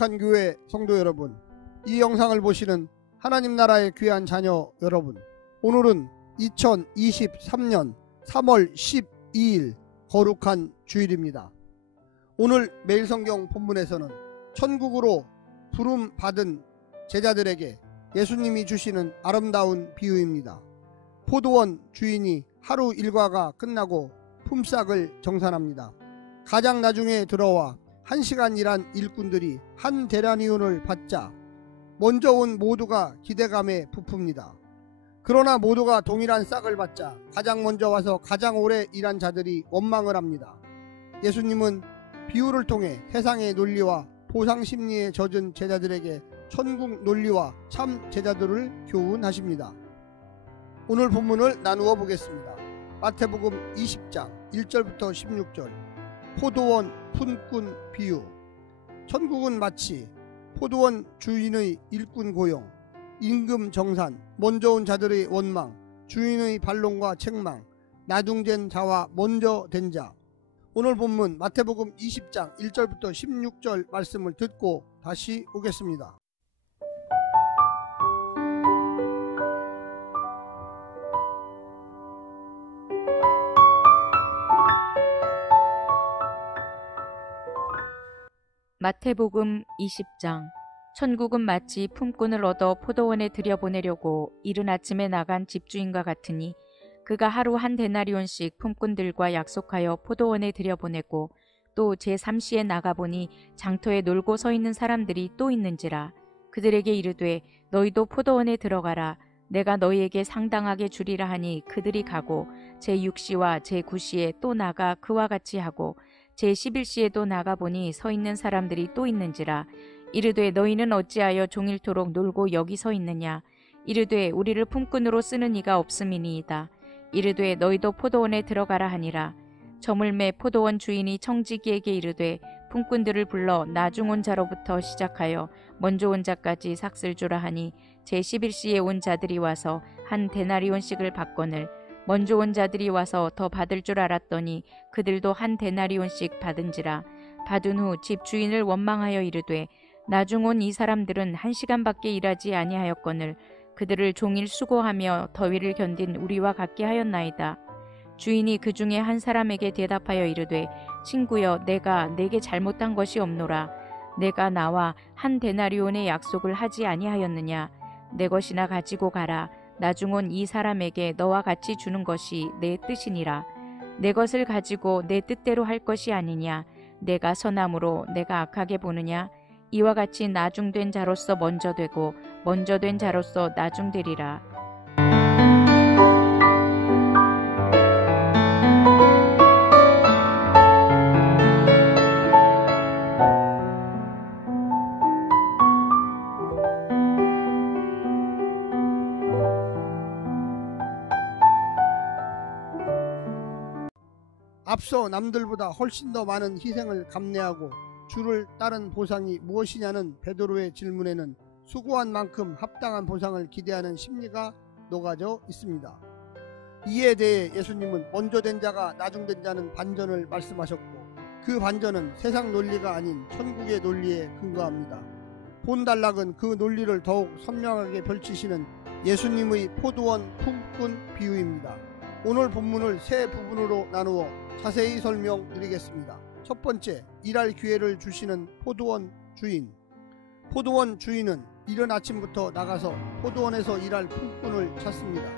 거룩한 교회 성도 여러분, 이 영상을 보시는 하나님 나라의 귀한 자녀 여러분, 오늘은 2023년 3월 12일 거룩한 주일입니다. 오늘 매일성경 본문에서는 천국으로 부름 받은 제자들에게 예수님이 주시는 아름다운 비유입니다. 포도원 주인이 하루 일과가 끝나고 품삯을 정산합니다. 가장 나중에 들어와 1시간 일한 일꾼들이 한 데나리온을 받자 먼저 온 모두가 기대감에 부풉니다. 그러나 모두가 동일한 싹을 받자 가장 먼저 와서 가장 오래 일한 자들이 원망을 합니다. 예수님은 비유를 통해 세상의 논리와 보상 심리에 젖은 제자들에게 천국 논리와 참 제자들을 교훈하십니다. 오늘 본문을 나누어 보겠습니다. 마태복음 20장 1절부터 16절. 포도원 품꾼 비유. 천국은 마치 포도원 주인의 일꾼 고용, 임금 정산, 먼저 온 자들의 원망, 주인의 반론과 책망, 나중된 자와 먼저 된 자. 오늘 본문 마태복음 20장 1절부터 16절 말씀을 듣고 다시 오겠습니다. 마태복음 20장. 천국은 마치 품꾼을 얻어 포도원에 들여보내려고 이른 아침에 나간 집주인과 같으니 그가 하루 한 데나리온씩 품꾼들과 약속하여 포도원에 들여보내고 또 제3시에 나가보니 장터에 놀고 서 있는 사람들이 또 있는지라. 그들에게 이르되 너희도 포도원에 들어가라. 내가 너희에게 상당하게 주리라 하니 그들이 가고 제6시와 제9시에 또 나가 그와 같이 하고 제11시에도 나가보니 서 있는 사람들이 또 있는지라. 이르되 너희는 어찌하여 종일토록 놀고 여기 서 있느냐. 이르되 우리를 품꾼으로 쓰는 이가 없음이니이다. 이르되 너희도 포도원에 들어가라 하니라. 저물매 포도원 주인이 청지기에게 이르되 품꾼들을 불러 나중 온 자로부터 시작하여 먼저 온 자까지 삭슬 주라 하니 제11시에 온 자들이 와서 한 데나리온씩을 받거늘 먼저 온 자들이 와서 더 받을 줄 알았더니 그들도 한 데나리온씩 받은지라. 받은 후 집 주인을 원망하여 이르되 나중 온 이 사람들은 1시간밖에 일하지 아니하였거늘 그들을 종일 수고하며 더위를 견딘 우리와 같게 하였나이다. 주인이 그 중에 한 사람에게 대답하여 이르되 친구여, 내가 내게 잘못한 것이 없노라. 내가 나와 한 데나리온의 약속을 하지 아니하였느냐. 내 것이나 가지고 가라. 나중 온 이 사람에게 너와 같이 주는 것이 내 뜻이니라. 내 것을 가지고 내 뜻대로 할 것이 아니냐. 내가 선함으로 내가 악하게 보느냐. 이와 같이 나중된 자로서 먼저 되고 먼저 된 자로서 나중되리라. 앞서 남들보다 훨씬 더 많은 희생을 감내하고 주를 따른 보상이 무엇이냐는 베드로의 질문에는 수고한 만큼 합당한 보상을 기대하는 심리가 녹아져 있습니다. 이에 대해 예수님은 먼저 된 자가 나중 된 자는 반전을 말씀하셨고 그 반전은 세상 논리가 아닌 천국의 논리에 근거합니다. 본단락은 그 논리를 더욱 선명하게 펼치시는 예수님의 포도원 품꾼 비유입니다. 오늘 본문을 세 부분으로 나누어 자세히 설명드리겠습니다. 첫 번째, 일할 기회를 주시는 포도원 주인. 포도원 주인은 이른 아침부터 나가서 포도원에서 일할 품꾼을 찾습니다.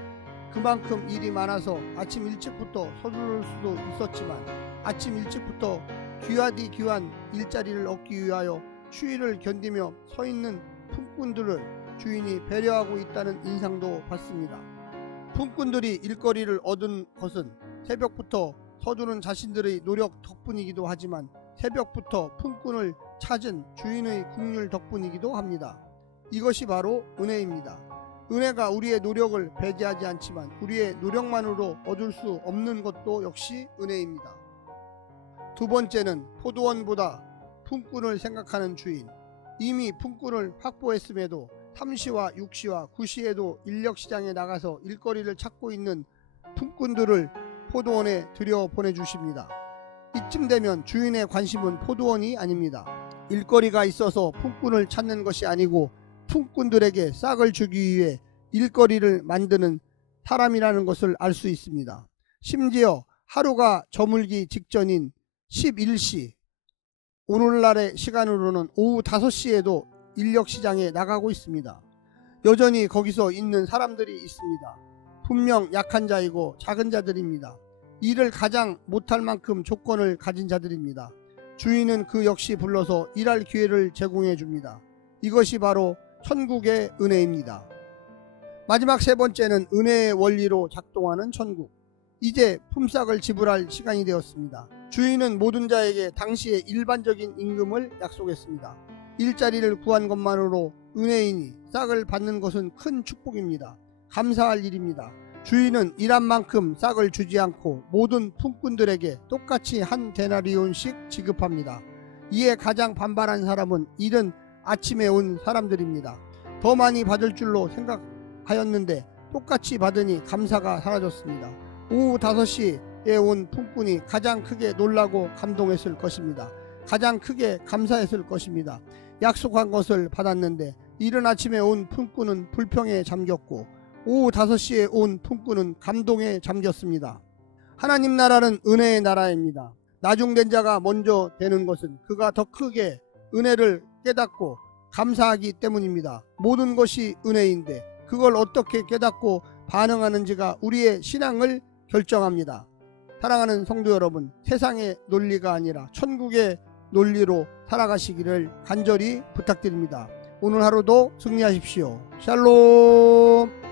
그만큼 일이 많아서 아침 일찍부터 서두를 수도 있었지만 아침 일찍부터 귀하디 귀한 일자리를 얻기 위하여 추위를 견디며 서 있는 품꾼들을 주인이 배려하고 있다는 인상도 받습니다. 품꾼들이 일거리를 얻은 것은 새벽부터 서두른 자신들의 노력 덕분이기도 하지만 새벽부터 품꾼을 찾은 주인의 긍휼 덕분이기도 합니다. 이것이 바로 은혜입니다. 은혜가 우리의 노력을 배제하지 않지만 우리의 노력만으로 얻을 수 없는 것도 역시 은혜입니다. 두 번째는 포도원보다 품꾼을 생각하는 주인. 이미 품꾼을 확보했음에도 3시와 6시와 9시에도 인력시장에 나가서 일거리를 찾고 있는 품꾼들을 포도원에 들여 보내주십니다. 이쯤 되면 주인의 관심은 포도원이 아닙니다. 일거리가 있어서 품꾼을 찾는 것이 아니고 품꾼들에게 싹을 주기 위해 일거리를 만드는 사람이라는 것을 알 수 있습니다. 심지어 하루가 저물기 직전인 11시, 오늘날의 시간으로는 오후 5시에도 인력시장에 나가고 있습니다. 여전히 거기서 있는 사람들이 있습니다. 분명 약한 자이고 작은 자들입니다. 일을 가장 못할 만큼 조건을 가진 자들입니다. 주인은 그 역시 불러서 일할 기회를 제공해 줍니다. 이것이 바로 천국의 은혜입니다. 마지막 세 번째는 은혜의 원리로 작동하는 천국. 이제 품삯을 지불할 시간이 되었습니다. 주인은 모든 자에게 당시의 일반적인 임금을 약속했습니다. 일자리를 구한 것만으로 은혜이니 싹을 받는 것은 큰 축복입니다. 감사할 일입니다. 주인은 일한 만큼 싹을 주지 않고 모든 품꾼들에게 똑같이 한 데나리온씩 지급합니다. 이에 가장 반발한 사람은 이른 아침에 온 사람들입니다. 더 많이 받을 줄로 생각하였는데 똑같이 받으니 감사가 사라졌습니다. 오후 5시에 온 품꾼이 가장 크게 놀라고 감동했을 것입니다. 가장 크게 감사했을 것입니다. 약속한 것을 받았는데 이른 아침에 온 품꾼은 불평에 잠겼고 오후 5시에 온 품꾼은 감동에 잠겼습니다. 하나님 나라는 은혜의 나라입니다. 나중된 자가 먼저 되는 것은 그가 더 크게 은혜를 깨닫고 감사하기 때문입니다. 모든 것이 은혜인데 그걸 어떻게 깨닫고 반응하는지가 우리의 신앙을 결정합니다. 사랑하는 성도 여러분, 세상의 논리가 아니라 천국의 논리로 살아가시기를 간절히 부탁드립니다. 오늘 하루도 승리하십시오. 샬롬.